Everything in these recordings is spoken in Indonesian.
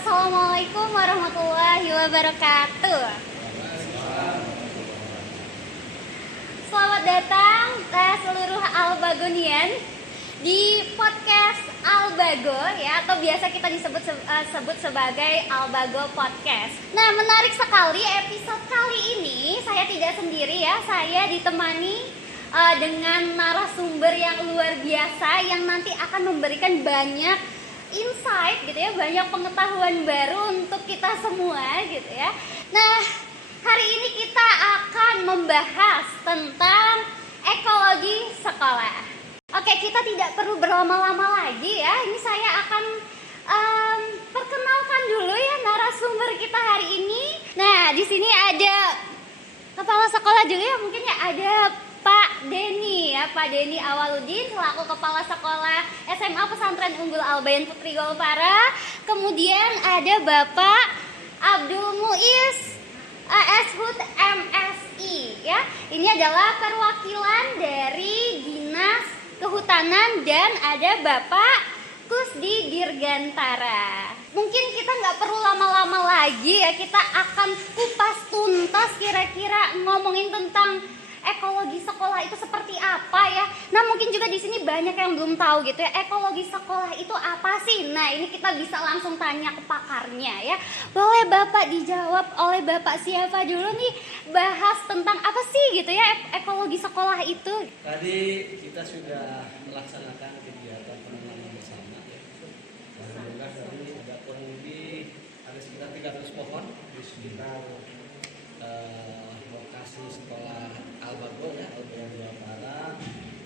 Assalamualaikum warahmatullahi wabarakatuh. Selamat datang seluruh Albagonian di podcast Albago ya, atau biasa kita sebut sebagai Albago Podcast. Nah, menarik sekali episode kali ini. Saya tidak sendiri ya, saya ditemani dengan narasumber yang luar biasa yang nanti akan memberikan banyak insight gitu ya, banyak pengetahuan baru untuk kita semua gitu ya. Nah, hari ini kita akan membahas tentang ekologi sekolah. Oke, kita tidak perlu berlama-lama lagi ya. Ini saya akan perkenalkan dulu ya narasumber kita hari ini. Nah, di sini ada kepala sekolah dulu ya, mungkin ya, ada Pak Denny ya, Pak Denny Awaludin selaku Kepala Sekolah SMA Pesantren Unggul Al-Bayan Putri Golpara. Kemudian ada Bapak Abdul Muiz Ashud MSI ya. Ini adalah perwakilan dari Dinas Kehutanan dan ada Bapak Kusdi Dirgantara. Mungkin kita nggak perlu lama-lama lagi ya, kita akan kupas tuntas kira-kira ngomongin tentang ekologi sekolah itu seperti apa ya. Nah, mungkin juga di sini banyak yang belum tahu gitu ya, ekologi sekolah itu apa sih. Nah, ini kita bisa langsung tanya ke pakarnya ya. Boleh Bapak dijawab oleh Bapak siapa dulu nih, bahas tentang apa sih gitu ya ekologi sekolah itu. Tadi kita sudah melaksanakan kegiatan penanaman bersama ya. Alhamdulillah tadi ada kurang lebih sekitar 300 pohon di sekitar lokasi sekolah Albago ya, Al-Bayan Golpara.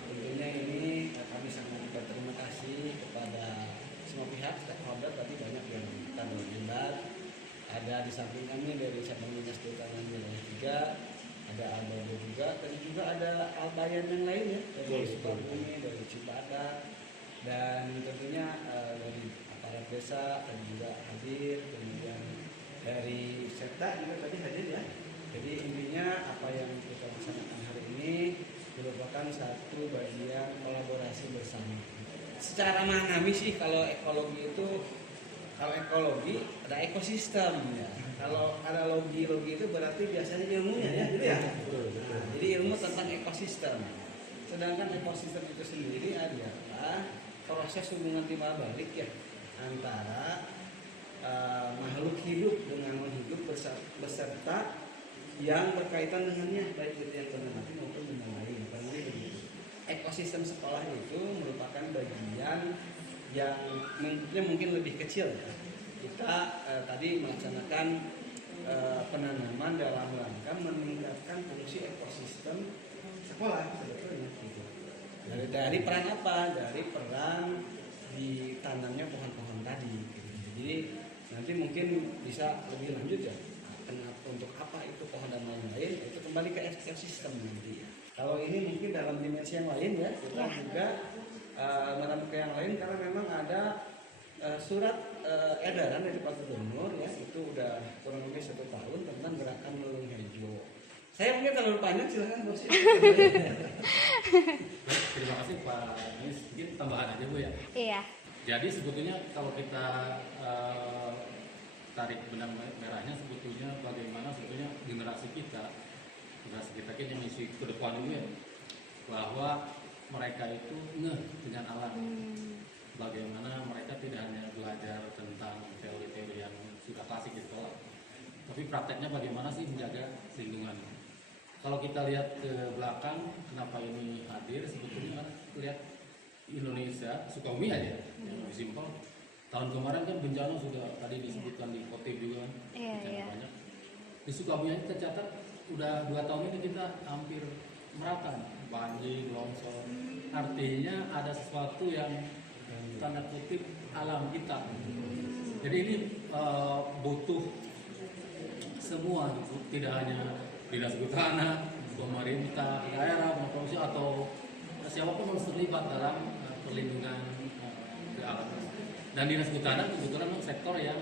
Tentunya ini kami sangat berterima kasih kepada semua pihak stakeholder. Tadi banyak yang kami undang. Ada di samping kami dari cabang dinas kehutanan wilayah 3, ada Albago juga, dan juga ada Al-Bayan yang lain ya, dari Sukabumi, dari Cibadak, dan tentunya dari aparat desa dan juga hadir, kemudian dari Serta juga tadi hadir ya. Jadi intinya apa yang kita laksanakan hari ini merupakan satu bagian kolaborasi bersama. Secara maknami sih kalau ekologi itu, kalau ekologi ada ekosistem ya. Kalau ada logi itu berarti biasanya ilmunya ya, gitu ya. Nah, jadi ilmu tentang ekosistem. Sedangkan ekosistem itu sendiri adalah proses hubungan timbal balik ya antara makhluk hidup dengan makhluk hidup beserta yang berkaitan dengannya, baik itu yang benda mati maupun benda lain. Ekosistem sekolah itu merupakan bagian yang mungkin lebih kecil ya. Kita tadi melaksanakan penanaman dalam rangka meningkatkan fungsi ekosistem sekolah sebetulnya gitu. Dari peran apa? Dari peran ditanamnya pohon-pohon tadi gitu. Jadi nanti mungkin bisa lebih lanjut ya, untuk apa itu pohon dan lain-lain, itu kembali ke ekosistem nanti ya. Kalau ini mungkin dalam dimensi yang lain ya, kita juga merambut ke yang lain karena memang ada surat edaran dari Pak Gubernur ya, itu udah kurang lebih 1 tahun tentang gerakan lulung hijau. Saya mungkin terlalu panjang, silakan Bos. Terima kasih Pak Anies. Mungkin tambahan aja Bu ya. Iya. Jadi sebetulnya kalau kita tarik benang merahnya, sebetulnya bagaimana sebetulnya generasi kita kan yang isi ke depan ini ya, bahwa mereka itu ngeh dengan alam. Bagaimana mereka tidak hanya belajar tentang teori-teori yang sudah klasik di sekolah, tapi prakteknya bagaimana sih menjaga lingkungan. Kalau kita lihat ke belakang, kenapa ini hadir, sebetulnya kan lihat Indonesia, Sukabumi aja, yang lebih simpel. Tahun kemarin kan bencana sudah tadi disebutkan di Kotip juga kan, bencana banyak. Di Sukabumi aja tercatat udah 2 tahun ini kita hampir merata, banjir, longsor. Artinya ada sesuatu yang tanda kutip alam kita. Jadi ini butuh semua gitu, tidak hanya dinas kehutanan, pemerintah daerah, provinsi atau siapapun harus terlibat dalam perlindungan alam. Dan dinas kehutanan kebetulan sektor yang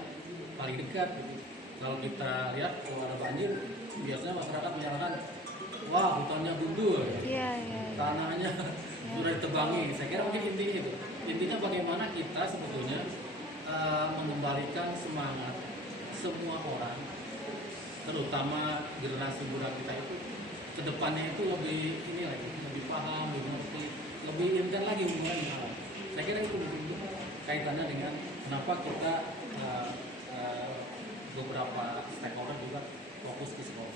paling dekat gitu. Kalau kita lihat kalau ada banjir, biasanya masyarakat menyalahkan, wah hutannya gundul, tanahnya sudah ditebangi. Saya kira mungkin intinya itu. Intinya bagaimana kita sebetulnya mengembalikan semangat semua orang, terutama generasi muda kita itu kedepannya itu lebih ini lagi, lebih paham, lebih mengerti, lebih indah lagi hubungan dengan alam. Saya kira itu kaitannya dengan kenapa kita beberapa stakeholder juga fokus di sekolah.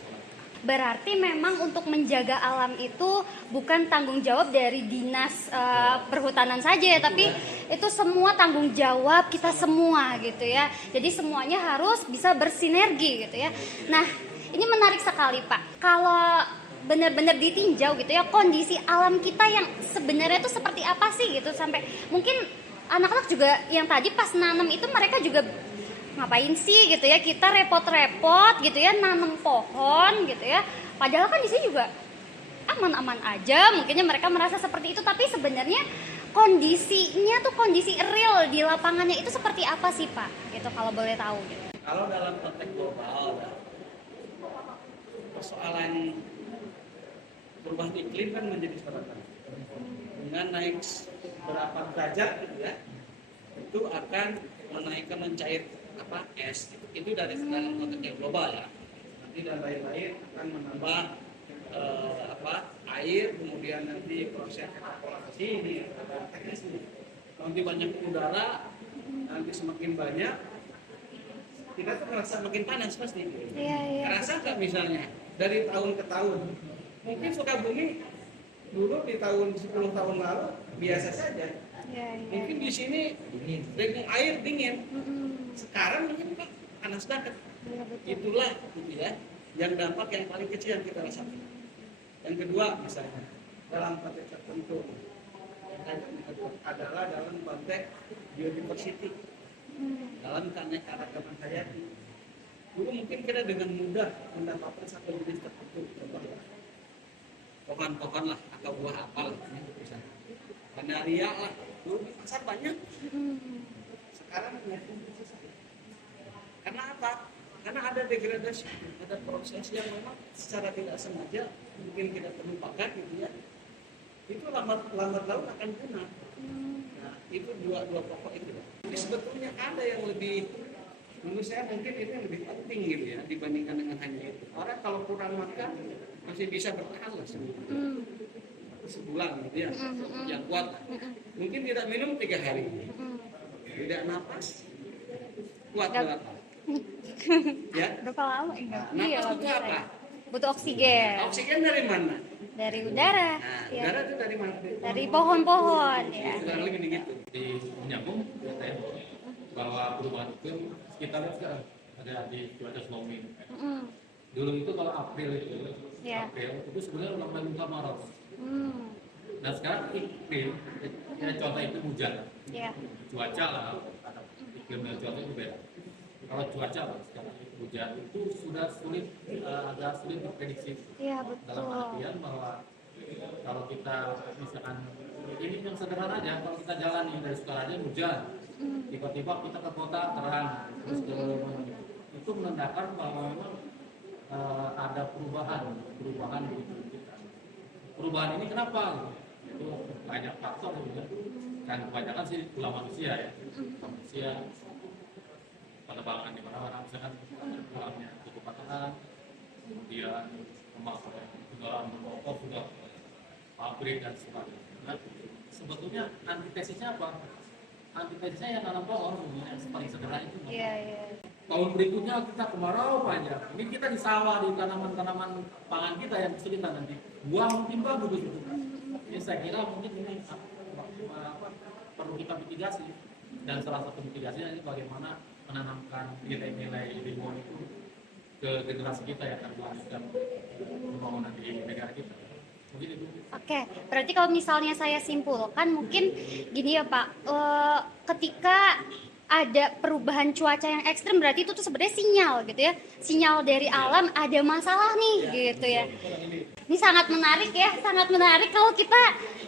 Berarti memang untuk menjaga alam itu bukan tanggung jawab dari dinas perhutanan saja ya, tapi itu semua tanggung jawab kita semua gitu ya. Jadi semuanya harus bisa bersinergi gitu ya. Nah, ini menarik sekali Pak. Kalau benar-benar ditinjau gitu ya, kondisi alam kita yang sebenarnya itu seperti apa sih gitu, sampai mungkin anak-anak juga yang tadi pas nanam itu mereka juga ngapain sih gitu ya, kita repot-repot gitu ya nanam pohon gitu ya, padahal kan di sini juga aman-aman aja, mungkinnya mereka merasa seperti itu, tapi sebenarnya kondisinya tuh kondisi real di lapangannya itu seperti apa sih Pak gitu, kalau boleh tahu gitu. Kalau dalam konteks global, persoalan perubahan iklim kan menjadi sorotan. Dengan naik berapa derajat gitu ya, itu akan menaikkan mencair es, itu dari dalam konteks yang global ya. Nanti dan lain-lain akan menambah air, kemudian nanti proses evaporasi ini ada teknis ini. Nanti banyak udara, nanti semakin banyak, kita tuh merasa makin panas pasti. Iya. Kerasa nggak misalnya dari tahun ke tahun? Mungkin Sukabumi dulu di tahun 10 tahun lalu biasa saja. Iya. Mungkin di sini dengan air dingin. Sekarang mungkin panas banget. Iya, betul. Itulah gitu ya, yang dampak yang paling kecil yang kita rasakan. Yang kedua misalnya dalam konteks tertentu adalah dalam konteks biodiversity, dalam keanekaragaman hayati. Dulu mungkin kita dengan mudah mendapatkan satu jenis tertentu, contohnya pohon-pohon lah atau buah apel misalnya, kanaria lah, dulu di pasar banyak. Sekarang karena apa? Karena ada degradasi, ada proses yang memang secara tidak sengaja mungkin kita terlupakan gitu ya. Itu lambat laun akan punah. Nah, itu dua pokok itu. Jadi sebetulnya ada yang lebih, menurut saya mungkin itu yang lebih penting gitu ya dibandingkan dengan hanya itu. Orang kalau kurang makan masih bisa bertahan lah sebulan gitu ya, yang kuat. Mungkin tidak minum 3 hari, tidak napas, kuat berapa? Ya. Berapa lama enggak? Napas butuh apa? Butuh oksigen. Oksigen dari mana? Dari udara. Nah, Ya. udara itu dari mana? Dari pohon-pohon ya. Kurang lebih begitu. Di menyambung bahwa perubahan iklim kita lihat sekarang ada di cuaca tsunami. Dulu itu kalau April itu, Ya. April itu sebenarnya udah mulai buka Maret. Dan sekarang iklim, ya contoh itu hujan, Ya. cuaca lah, ada iklim dan cuaca itu beda. Kalau cuaca sekarang hujan itu sudah sulit, agak sulit diprediksi. Iya, Dalam betul. artian bahwa kalau kita misalkan ini yang sederhana aja, kalau kita jalan nih dari Sukaraja hujan, tiba-tiba kita ke kota terang, terus ke itu menandakan bahwa memang ada perubahan di hidup kita. Perubahan ini kenapa? Itu banyak faktor juga. Kan kebanyakan sih ulah manusia ya, manusia penerbangan di mana-mana, misalkan kurangnya kepatuhan, kemudian pemakaian kendaraan bermotor sudah pabrik dan sebagainya. Nah, sebetulnya antitesisnya apa? Antitesisnya yang nanam pohon, yang paling sederhana itu. Iya. Tahun berikutnya kita kemarau panjang. Ini kita di sawah, di tanaman-tanaman pangan kita yang kesulitan nanti. Buang timba begitu. Ini saya kira mungkin ini perlu kita mitigasi. Dan salah satu mitigasinya ini bagaimana menanamkan nilai-nilai lingkungan itu ke generasi kita yang akan melanjutkan pembangunan di negara kita. Mungkin itu. Oke, berarti kalau misalnya saya simpulkan mungkin gini ya Pak, ketika ada perubahan cuaca yang ekstrim berarti itu tuh sebenarnya sinyal gitu ya, sinyal dari alam ada masalah nih gitu ya. Ini sangat menarik ya, sangat menarik kalau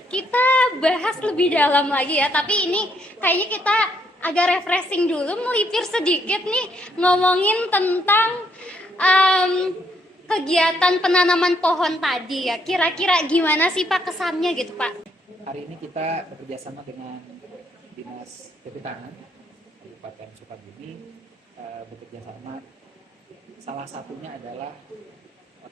kita bahas lebih dalam lagi ya. Tapi ini kayaknya kita agak refreshing dulu, melipir sedikit nih ngomongin tentang kegiatan penanaman pohon tadi ya. Kira-kira gimana sih Pak kesannya gitu Pak? Hari ini kita bekerja sama dengan Dinas Kehutanan Kabupaten Sukabumi bekerja sama. Salah satunya adalah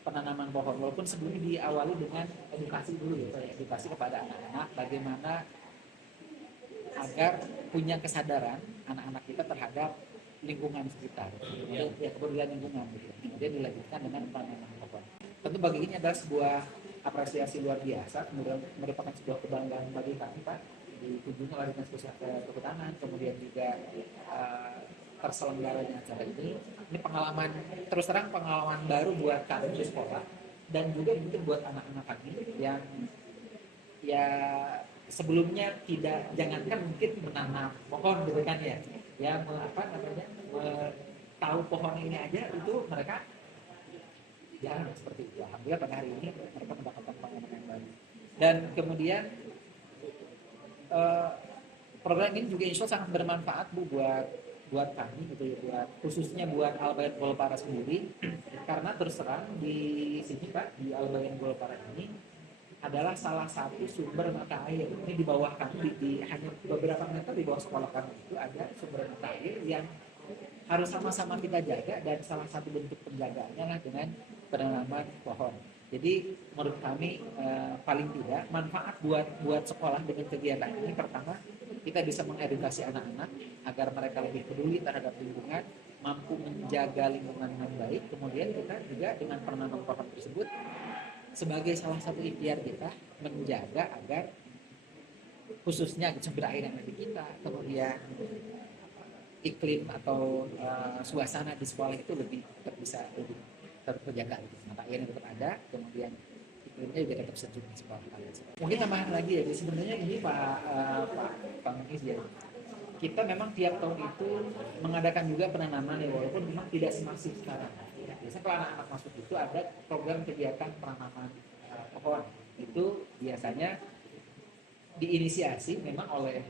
penanaman pohon, walaupun sebelumnya diawali dengan edukasi dulu ya, edukasi kepada anak-anak bagaimana agar punya kesadaran anak-anak kita terhadap lingkungan sekitar, kemudian ya kepedulian lingkungan gitu. Kemudian dilanjutkan dengan penanaman pohon. Tentu bagi ini adalah sebuah apresiasi luar biasa, kemudian merupakan sebuah kebanggaan bagi kami Pak, dikunjungi oleh Dinas Kehutanan, kemudian juga terselenggaranya acara ini. Ini pengalaman, terus terang pengalaman baru buat kami di sekolah dan juga mungkin buat anak-anak kami yang ya sebelumnya tidak, jangankan mungkin menanam pohon gitu kan ya, tahu pohon ini aja itu mereka jarang seperti itu. Alhamdulillah pada hari ini mereka mendapatkan pengalaman yang baru. Dan kemudian program ini juga insya Allah sangat bermanfaat Bu buat kami gitu ya, buat khususnya buat Albayan Golpara sendiri, karena terus terang di sini Pak, di Albayan Golpara ini adalah salah satu sumber mata air. Ini di bawah kami, di hanya beberapa meter di bawah sekolah kami itu ada sumber mata air yang harus sama-sama kita jaga, dan salah satu bentuk penjagaannya lah dengan penanaman pohon. Jadi menurut kami paling tidak manfaat buat sekolah dengan kegiatan ini, pertama kita bisa mengedukasi anak-anak agar mereka lebih peduli terhadap lingkungan, mampu menjaga lingkungan dengan baik. Kemudian kita juga dengan penanaman pohon tersebut sebagai salah satu ikhtiar kita menjaga agar khususnya sumber air yang ada di kita, kemudian iklim atau suasana di sekolah itu lebih terjaga, mata air yang tetap ada, kemudian iklimnya juga tetap sejuk di sekolah. Mungkin tambahan lagi ya, jadi sebenarnya ini Pak Muiz ya, kita memang tiap tahun itu mengadakan juga penanaman ya, walaupun memang tidak semasif sekarang. Biasanya kalau anak-anak masuk itu ada program kegiatan penanaman pohon, itu biasanya diinisiasi memang oleh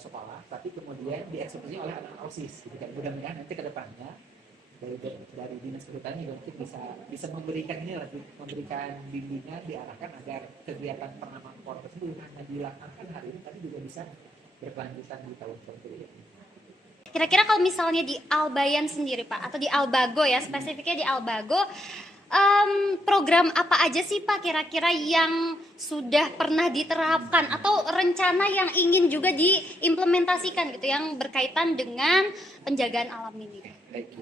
sekolah, tapi kemudian dieksekusi oleh anak-anak OSIS. Jadi mudah-mudahan nanti ke depannya dari Dinas Kehutanan juga mungkin bisa memberikan bimbingan, diarahkan agar kegiatan penanaman pohon tersebut hanya dilakukan hari ini, tapi juga bisa berkelanjutan di tahun berikutnya. Kira-kira kalau misalnya di Albayan sendiri Pak, atau di Albago ya, spesifiknya di Albago, program apa aja sih Pak kira-kira yang sudah pernah diterapkan atau rencana yang ingin juga diimplementasikan gitu yang berkaitan dengan penjagaan alam ini? Baik.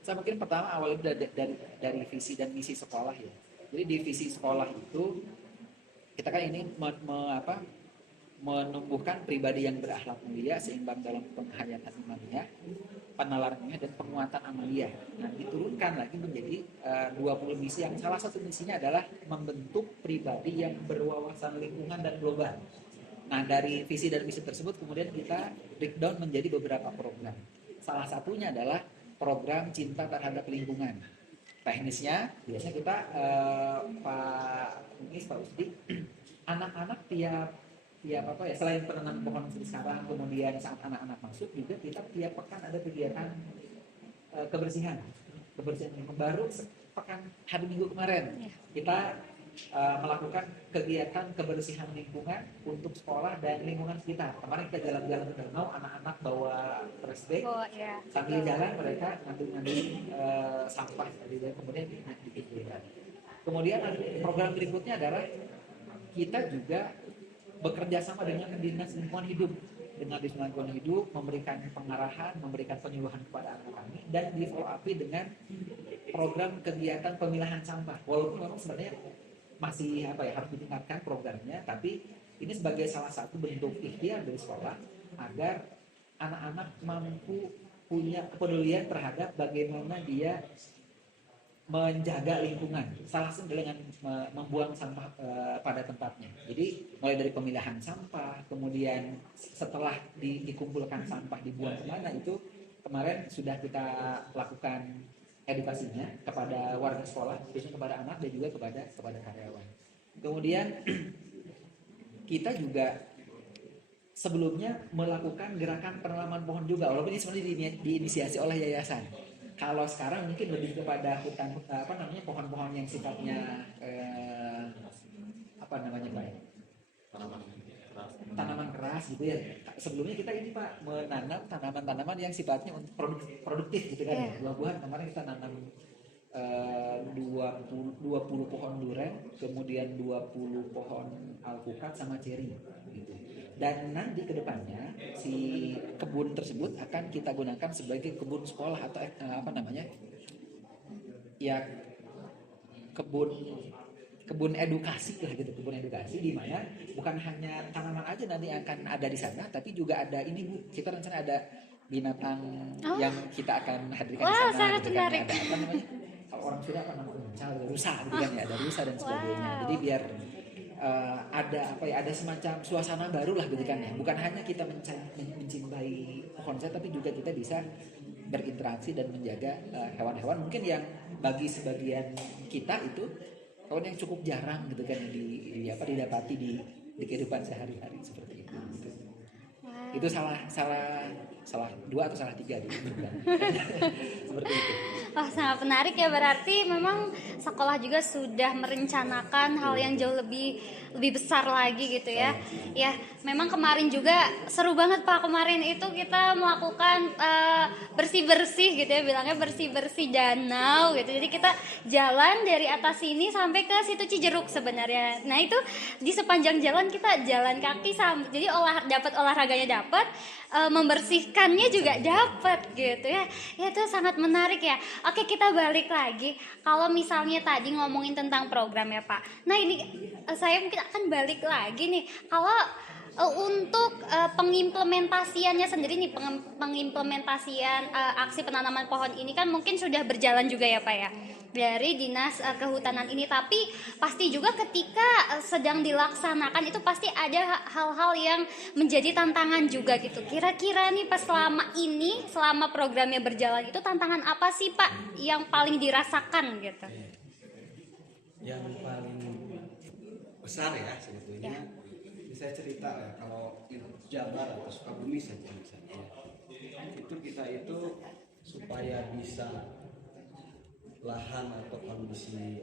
Saya mungkin pertama awalnya dari visi dan misi sekolah ya. Jadi di visi sekolah itu kita kan ini menumbuhkan pribadi yang berakhlak mulia, seimbang dalam penghayatan imaniyah, penalarannya dan penguatan amaliyah. Nah, diturunkan lagi menjadi 20 misi yang salah satu misinya adalah membentuk pribadi yang berwawasan lingkungan dan global. Nah, dari visi dan misi tersebut kemudian kita breakdown menjadi beberapa program. Salah satunya adalah program cinta terhadap lingkungan. Teknisnya biasanya kita Pak Muiz, Pak Usdi, anak-anak tiap selain penanaman pohon sekarang, kemudian saat anak-anak masuk juga kita tiap pekan ada kegiatan kebersihan lingkungan. Baru pekan hari Minggu kemarin kita melakukan kegiatan kebersihan lingkungan untuk sekolah dan lingkungan sekitar. Kemarin kita jalan-jalan ke danau, anak-anak bawa trash bag, sambil jalan mereka ngambil sampah dan kemudian dipikirkan. Kemudian program berikutnya adalah kita juga bekerja sama dengan Dinas Lingkungan Hidup. Dengan Dinas Lingkungan Hidup memberikan pengarahan, memberikan penyuluhan kepada anak kami, dan di follow up dengan program kegiatan pemilahan sampah. Walaupun memang sebenarnya masih harus ditingkatkan programnya, tapi ini sebagai salah satu bentuk ikhtiar dari sekolah agar anak-anak mampu punya kepedulian terhadap bagaimana dia menjaga lingkungan, salah satu dengan membuang sampah pada tempatnya. Jadi mulai dari pemilahan sampah, kemudian setelah dikumpulkan sampah dibuang kemana, itu kemarin sudah kita lakukan edukasinya kepada warga sekolah, khususnya kepada anak dan juga kepada karyawan. Kemudian kita juga sebelumnya melakukan gerakan penanaman pohon juga, walaupun ini sebenarnya diinisiasi oleh yayasan. Kalau sekarang mungkin lebih kepada hutan pohon-pohon yang sifatnya Pak? Tanaman keras. tanaman keras gitu ya. Sebelumnya kita ini Pak menanam tanaman-tanaman yang sifatnya untuk produktif gitu kan. Iya. Buah-buahan kemarin kita nanam 20 pohon durian, kemudian 20 pohon alpukat sama ceri gitu. Dan nanti ke depannya si kebun tersebut akan kita gunakan sebagai kebun sekolah atau apa namanya? Ya kebun edukasi lah gitu, kebun edukasi di mana bukan hanya tanaman aja nanti akan ada di sana, tapi juga ada ini Bu, kita rencana ada binatang yang kita akan hadirkan di Wah, sana sangat gitu kan. menarik. Ada apa namanya? Kalau orang Sunda apa namanya? Uncal, rusa gitu kan ya, ada rusa dan sebagainya. Wow. Jadi biar ada apa ya, ada semacam suasana baru lah gitu kan ya. Bukan hanya kita mencintai pohon saya, tapi juga kita bisa berinteraksi dan menjaga hewan-hewan mungkin yang bagi sebagian kita itu hewan yang cukup jarang gitu kan didapati di kehidupan sehari-hari seperti itu. Gitu. Wow. Itu salah 2 atau salah 3 gitu. Seperti itu. Wah, sangat menarik ya, berarti memang sekolah juga sudah merencanakan hal yang jauh lebih besar lagi gitu ya. Ya, memang kemarin juga seru banget Pak, kemarin itu kita melakukan bersih-bersih gitu ya, bilangnya bersih-bersih danau gitu. Jadi kita jalan dari atas sini sampai ke situ Cijeruk sebenarnya. Nah, itu di sepanjang jalan kita jalan kaki jadi dapat olahraganya dapat, membersihkannya juga dapat gitu ya. Ya, itu sangat menarik ya. Oke, kita balik lagi. Kalau misalnya tadi ngomongin tentang program ya Pak. Nah, ini saya mungkin akan balik lagi nih. Kalau untuk pengimplementasiannya sendiri nih, pengimplementasian aksi penanaman pohon ini kan mungkin sudah berjalan juga ya Pak ya, dari Dinas Kehutanan ini. Tapi pasti juga ketika sedang dilaksanakan itu pasti ada hal-hal yang menjadi tantangan juga gitu. Kira-kira nih pas selama programnya berjalan itu tantangan apa sih Pak yang paling dirasakan gitu? Yang paling besar ya sebetulnya, saya cerita ya, kalau Jabar atau Sukabumi saja misalnya, itu kita itu supaya bisa lahan atau kondisi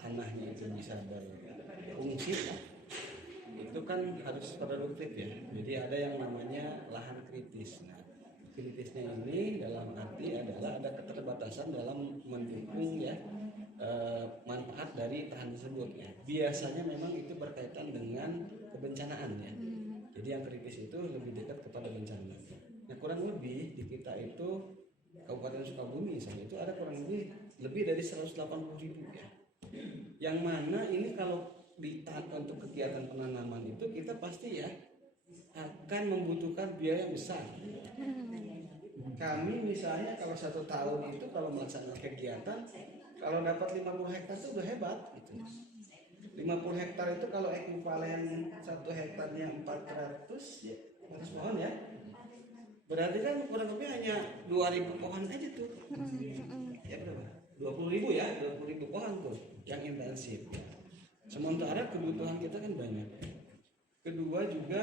tanahnya itu bisa berfungsi, itu kan harus produktif ya. Jadi ada yang namanya lahan kritis. Nah, kritisnya ini dalam arti adalah ada keterbatasan dalam mendukung ya manfaat dari lahan tersebut ya. Biasanya memang itu berkaitan dengan kebencanaan ya. Jadi yang kritis itu lebih dekat kepada bencana. Nah, kurang lebih di kita itu Kabupaten Sukabumi misalnya itu ada kurang lebih dari 180.000 ya. Yang mana ini kalau untuk kegiatan penanaman itu kita pasti ya akan membutuhkan biaya yang besar. Kami misalnya kalau 1 tahun itu kalau melaksanakan kegiatan, kalau dapat 50 hektar itu udah hebat gitu. 50 hektar itu kalau ekuivalen 1 hektarnya 400 ya, 400 pohon ya. Berarti kan kurang lebih hanya 2.000 pohon aja tuh. Ya berapa? 20.000 ya, 20.000 pohon tuh yang intensif. Sementara kebutuhan kita kan banyak. Kedua juga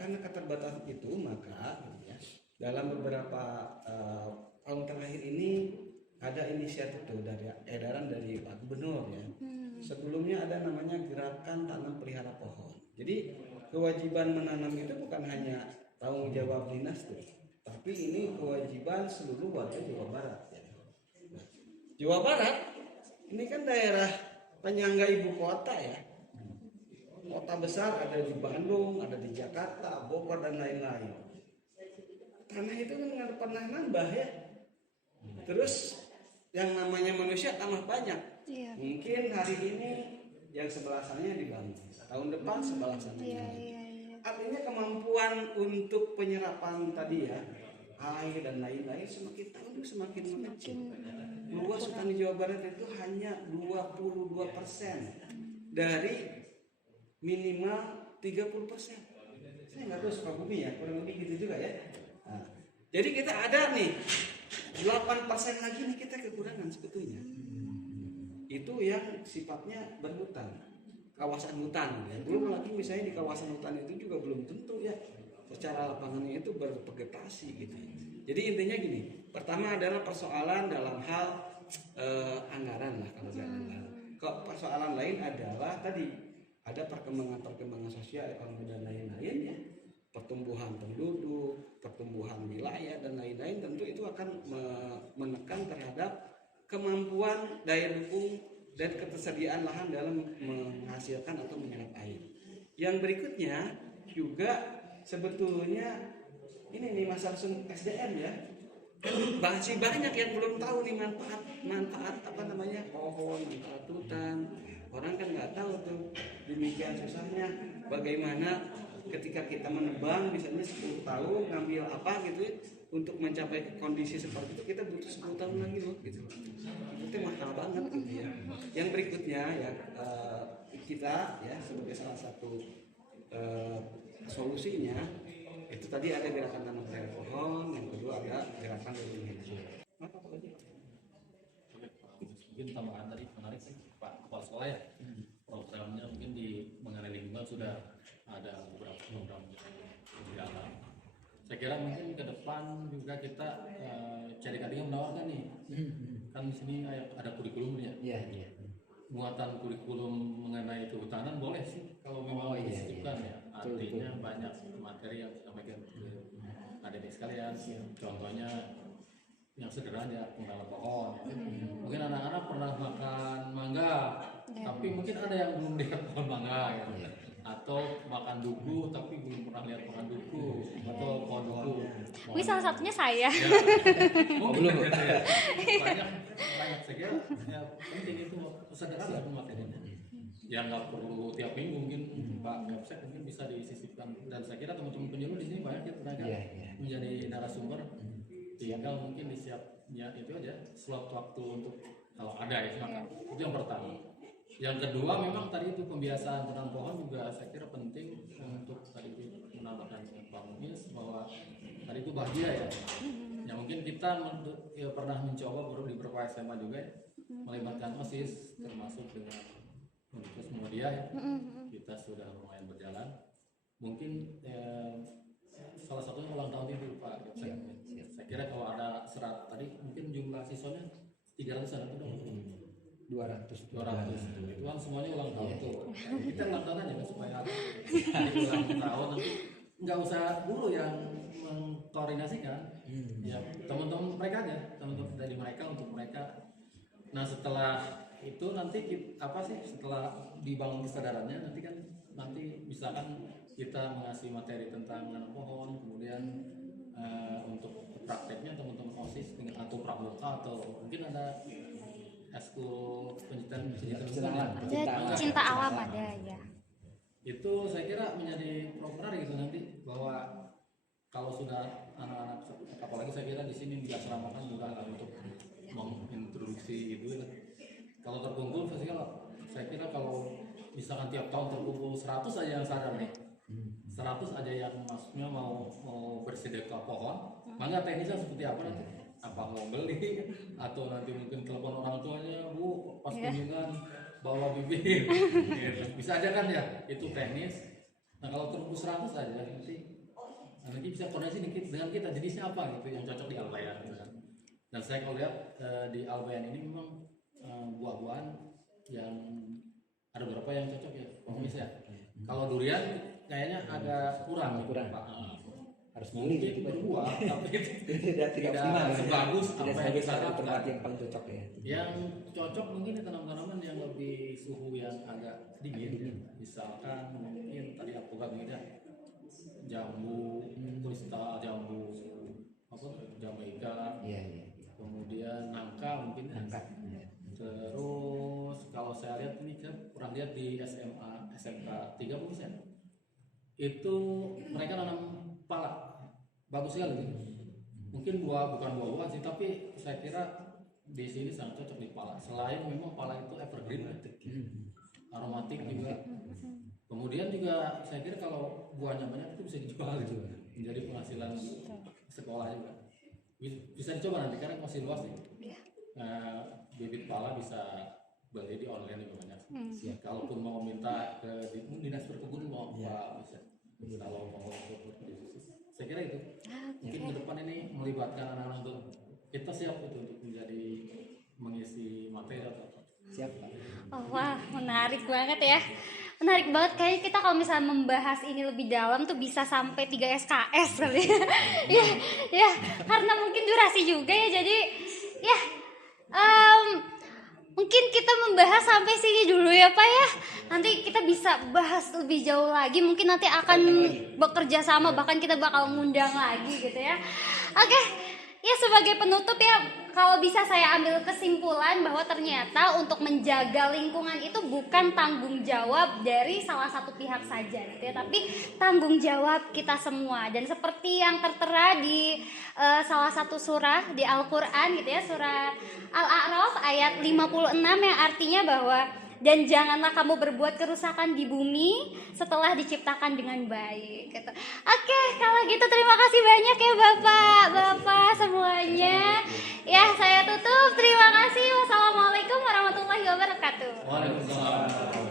karena keterbatasan itu, maka ya, dalam beberapa tahun terakhir ini ada inisiatif tuh dari edaran dari Pak Gubernur ya. Sebelumnya ada namanya gerakan tanam pelihara pohon. Jadi kewajiban menanam itu bukan hanya tanggung jawab dinas tuh, tapi ini kewajiban seluruh warga Jawa Barat ya. Jawa Barat ini kan daerah penyangga ibu kota ya. Kota besar ada di Bandung, ada di Jakarta, Bogor dan lain-lain. Tanah itu kan nggak pernah nambah ya. Terus yang namanya manusia tambah banyak. Iya. Mungkin hari ini yang sebelah sananya dibangun, tahun depan sebelah sananya. Iya. Artinya kemampuan untuk penyerapan tadi ya, air dan lain-lain semakin tahun semakin mengecil. Luas hutan di Jawa Barat itu hanya 22% dari minimal 30%. Saya nggak tahu Sukabumi ya, kurang lebih gitu juga ya. Nah, jadi kita ada nih 8% lagi nih kita kekurangan sebetulnya. Itu yang sifatnya berhutan, kawasan hutan. Ya. Belum lagi misalnya di kawasan hutan itu juga belum tentu ya secara lapangannya itu bervegetasi gitu. Jadi intinya gini, pertama adalah persoalan dalam hal anggaran lah kalau anggaran. Kok persoalan lain adalah tadi ada perkembangan sosial, ekonomi dan lain-lain ya, pertumbuhan penduduk, pertumbuhan wilayah dan lain-lain, tentu itu akan menekan terhadap kemampuan daya dukung dan ketersediaan lahan dalam menghasilkan atau menyerap air. Yang berikutnya juga sebetulnya ini nih masalah SDM ya. Masih banyak yang belum tahu nih manfaat apa namanya pohon, manfaat hutan. Orang kan nggak tahu tuh, demikian susahnya bagaimana ketika kita menebang misalnya 10 tahun ngambil apa gitu ya, untuk mencapai kondisi seperti itu kita butuh 10 tahun lagi loh gitu. Itu mahal banget gitu ya. Yang berikutnya ya kita ya sebagai salah satu solusinya itu tadi ada gerakan tanam air pohon, yang kedua ada gerakan living hijau. Mungkin tambahan tadi menarik sih Pak Kepala Sekolah ya, programnya mungkin di mengenai lingkungan sudah ada beberapa program di dalam. Saya kira mungkin ke depan juga kita cari kader yang menawarkan nih, kan di sini ada kurikulumnya. Iya, iya. Muatan kurikulum mengenai kehutanan boleh sih kalau memang disebutkan ya. Artinya banyak materi yang disampaikan ke adik-adik sekalian. Contohnya yang sederhana pengenalan pohon. Mungkin anak-anak pernah makan mangga, tapi mungkin ada yang belum lihat pohon mangga gitu. Atau makan duku tapi belum pernah lihat pohon duku atau pohon duku. Wih, salah satunya saya. Ya, mungkin belum ya. Banyak saya kira ya, penting itu sederhana materinya. Ya nggak perlu tiap minggu, mungkin Pak website mungkin bisa disisipkan, dan saya kira teman-teman penyuluh di sini banyak yang tenaga menjadi narasumber. Tinggal mungkin disiapnya itu aja slot waktu untuk kalau ada ya silakan. Itu yang pertama. Yang kedua memang tadi itu pembiasaan tentang pohon juga saya kira penting untuk tadi itu menambahkan Pak Muiz bahwa tadi itu bahagia ya. Ya mungkin kita ya, pernah mencoba baru di beberapa SMA juga ya, melibatkan OSIS termasuk dengan Universitas Muhammadiyah ya. Kita sudah lumayan berjalan. Mungkin salah satunya ulang tahun itu Pak. Saya kira kalau ada serat tadi mungkin jumlah siswanya 300 ada tuh 200 itu kan semuanya ulang tahun tuh. Kita ulang tahun aja supaya di ulang tahun nanti nggak usah dulu yang mengkoordinasikan. Ya teman-teman mereka aja, teman-teman dari mereka untuk mereka. Nah setelah itu nanti apa sih setelah dibangun kesadarannya nanti misalkan kita mengasih materi tentang menanam pohon, kemudian untuk prakteknya teman-teman OSIS dengan atau pramuka atau mungkin ada eskul pencintaan Ada cinta alam ada ya. Itu saya kira menjadi program gitu nanti bahwa kalau sudah anak-anak apalagi saya kira di sini diasramakan juga untuk mengintroduksi itu ya. Kalau terkumpul saya kira kalau misalkan tiap tahun terkumpul 100 aja yang sadar nih, 100 aja yang maksudnya mau bersedekah pohon, maka teknisnya seperti apa nanti? Apa mau beli atau nanti mungkin telepon orang tuanya, Bu pas kunjungan bawa bibit, gitu. Bisa aja kan ya, itu teknis. Nah kalau terkumpul 100 aja nanti bisa koordinasi dikit dengan kita jenisnya apa gitu yang cocok di Albayan gitu kan. Dan saya kalau lihat di Albayan ini memang buah-buahan yang ada beberapa yang cocok ya, komis ya. Kalau durian kayaknya agak kurang Pak. Harus milih berbuah tapi tidak sebagus apa yang bisa tempat yang paling cocok ya. Yang cocok mungkin di tanaman-tanaman yang lebih suhu yang agak dingin. Misalkan mungkin tadi aku bilang jambu kristal, jambu Jamaika, kemudian nangka mungkin nangka. Terus kalau saya lihat ini kan pernah lihat di SMK 3 ya, itu mereka nanam pala bagus sekali gitu. Mungkin bukan buah-buahan sih, tapi saya kira di sini sangat cocok di pala. Selain memang pala itu evergreen, aromatik juga. Kemudian juga saya kira kalau buahnya banyak itu bisa dijual gitu, menjadi penghasilan sekolah juga. Bisa dicoba nanti karena masih luas nih. Bibit pala bisa beli di online juga banyak. Kalaupun mau minta ke dinas perkebunan mau bisa. Kalau mau saya kira itu mungkin ke depan ini melibatkan anak-anak untuk kita siap itu untuk menjadi mengisi materi atau apa. Siap Pak. Oh, wah menarik banget ya. Menarik banget, kayaknya kita kalau misalnya membahas ini lebih dalam tuh bisa sampai 3 SKS kali ya. Ya, ya, karena mungkin durasi juga ya, jadi ya mungkin kita membahas sampai sini dulu ya Pak ya. Nanti kita bisa bahas lebih jauh lagi, mungkin nanti akan bekerja sama, bahkan kita bakal ngundang lagi gitu ya. Oke, ya sebagai penutup ya, kalau bisa saya ambil kesimpulan bahwa ternyata untuk menjaga lingkungan itu bukan tanggung jawab dari salah satu pihak saja gitu ya, tapi tanggung jawab kita semua. Dan seperti yang tertera di salah satu surah di Al-Quran gitu ya, surah Al-A'raf ayat 56, yang artinya bahwa dan janganlah kamu berbuat kerusakan di bumi setelah diciptakan dengan baik gitu. Oke, kalau gitu terima kasih banyak ya Bapak semuanya. Ya, saya tutup. Terima kasih. Wassalamualaikum warahmatullahi wabarakatuh. Waalaikumsalam.